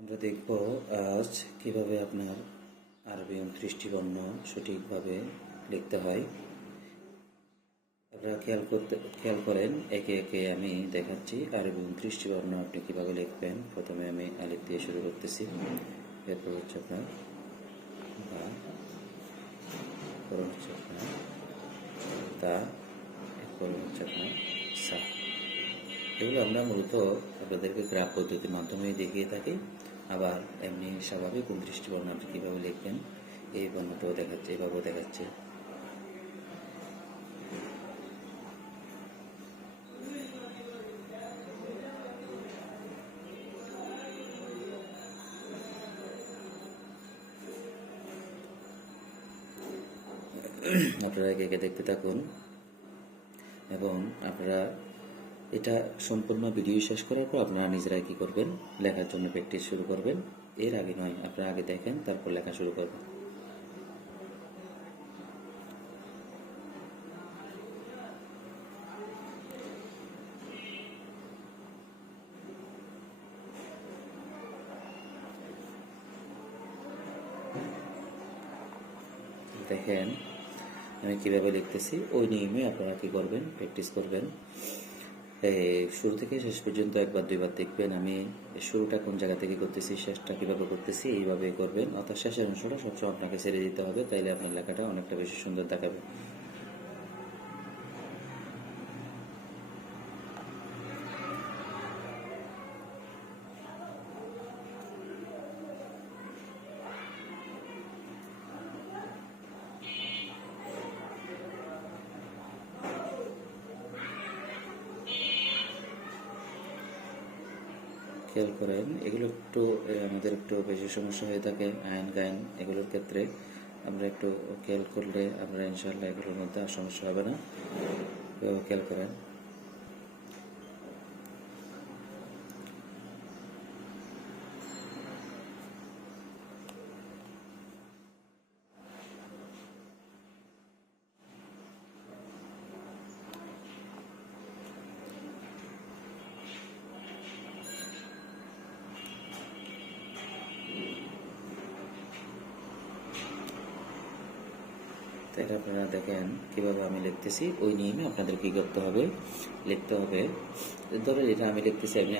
আমরা দেখব আজ কিভাবে আপনার আরবি 29টি বর্ণ সঠিকভাবে লিখতে হয়। আপনারা খেয়াল করেন, একে একে আমি দেখাচ্ছি আরবি 29টি বর্ণ আপনি কিভাবে লিখবেন। প্রথমে আমি আলিফ দিয়ে শুরু করতেছি, এরপর হচ্ছে আপনার বা, এরপর হচ্ছে আপনার তা, এরপর হচ্ছে আপনার সা। এগুলো আমরা মূলত আপনাদেরকে গ্রাফ পদ্ধতির মাধ্যমেই দেখিয়ে থাকি। আবার এমনি স্বাভাবিক 29টি বর্ণ আপনি কীভাবে লিখবেন এই বর্ণটাও দেখাচ্ছে, এভাবেও দেখাচ্ছে। আপনারা একে একে দেখতে থাকুন এবং আপনারা এটা সম্পূর্ণ ভিডিও শেষ করার পর আপনারা নিজেরাই কী করবেন, লেখার জন্য প্র্যাকটিস শুরু করবেন। এর আগে নয়, আপনারা আগে দেখেন তারপর লেখা শুরু করবেন। দেখেন আমি কীভাবে লিখতেছি, ওই নিয়মে আপনারা কী করবেন, প্র্যাকটিস করবেন। শুরু থেকে শেষ পর্যন্ত একবার দুইবার দেখবেন আমি শুরুটা কোন জায়গা থেকে করতেছি, শেষটা কীভাবে করতেছি, এইভাবে করবেন। অর্থাৎ শেষের অংশটা সবসময় আপনাকে ছেড়ে দিতে হবে, তাইলে আপনার লেখাটা অনেকটা বেশি সুন্দর দেখাবে। খেয়াল করেন, এগুলো একটু আমাদের একটু বেশি সমস্যা হয়ে থাকে আইন গায়ন এগুলোর ক্ষেত্রে। আমরা একটু খেয়াল করলে আমরা ইনশাল্লাহ এগুলোর মধ্যে আর সমস্যা হবে না। খেয়াল করেন, তাহলে আপনারা দেখেন কীভাবে আমি লিখতেছি, ওই নিয়মে আপনাদের কী করতে হবে, লিখতে হবে। ধরো এটা আমি লিখতেছি, আমি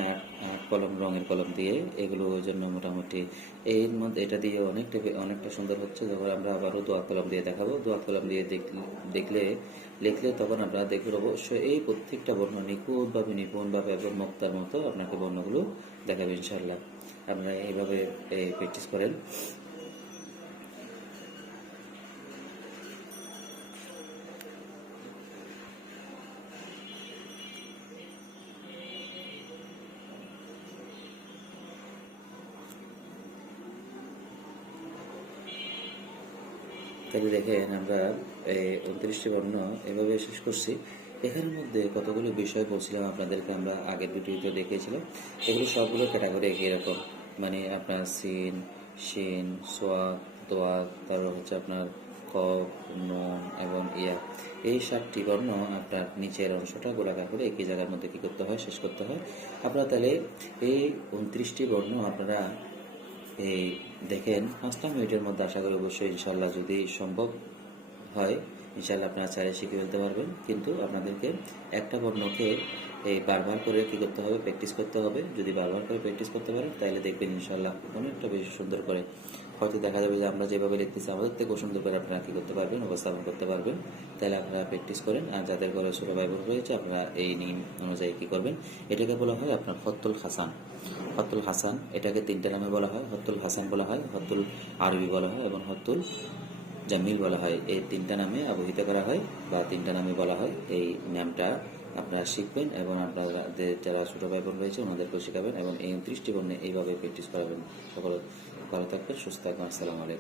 আট কলম রঙের কলম দিয়ে, এগুলো ওই জন্য মোটামুটি এর মধ্যে এটা দিয়ে অনেকটা সুন্দর হচ্ছে। যখন আমরা আবারও দোয়া কলম দিয়ে দেখাবো, দোয়া কলম দিয়ে লিখলে তখন আপনারা দেখবেন অবশ্যই এই প্রত্যেকটা বর্ণ নিপুণভাবে এবং মুক্তার মতো আপনাকে বর্ণগুলো দেখাবে ইনশাল্লাহ। আপনারা এইভাবে প্র্যাকটিস করেন। তাহলে দেখেন আমরা এই 29টি বর্ণ এভাবে শেষ করছি। এখানের মধ্যে কতগুলো বিষয় বলছিলাম আপনাদেরকে, আমরা আগের ভিডিওতে দেখিয়েছিলাম। এগুলো সবগুলো ক্যাটাগরি একই রকম, মানে আপনার সিন, শিন, সোয়াদ, দোয়াত, তারপর হচ্ছে আপনার কফ, নুন এবং ইয়া। এই 7টি বর্ণ আপনার নিচের অংশটা গোলাকার করে একই জায়গার মধ্যে কী করতে হয়, শেষ করতে হয়। আপনারা তাহলে এই 29টি বর্ণ আপনারা এই দেখেন 5টা মিনিটের মধ্যে, আশা করি অবশ্যই ইনশাল্লাহ যদি সম্ভব হয় ইনশাল্লাহ আপনারা চাইলে শিখে ফেলতে পারবেন। কিন্তু আপনাদেরকে একটা বর্ণকে এই বারবার করে কী করতে হবে, প্র্যাকটিস করতে হবে। যদি বারবার করে প্র্যাকটিস করতে পারেন তাহলে দেখবেন ইনশাল্লাহ অনেকটা বেশি সুন্দর করে হয়তো দেখা যাবে যে আমরা যেভাবে লিখতেছি আমাদের থেকেও সুন্দর করে আপনারা কী করতে পারবেন, উপস্থাপন করতে পারবেন। তাহলে আপনারা প্র্যাকটিস করেন। আর যাদের ঘরে ছোটো ভাই বোন রয়েছে আপনারা এই নিয়ম অনুযায়ী কী করবেন, এটাকে বলা হয় আপনার খত্তুল হাসান। খত্তুল হাসান এটাকে 3টা নামে বলা হয়, খত্তুল হাসান বলা হয়, খত্তুল আরবি বলা হয় এবং খত্তুল জামিল বলা হয়। এই 3টা নামে অবহিত করা হয় বা 3টা নামে বলা হয়। এই নামটা আপনারা শিখবেন এবং আপনাদের যারা ছোটো ভাই বোন রয়েছে ওনাদেরকেও শেখাবেন এবং এই 29টি বর্ণে এইভাবে প্র্যাকটিস করাবেন। সকলে ভালো থাকবেন, সুস্থ থাকবেন। আসসালামু আলাইকুম।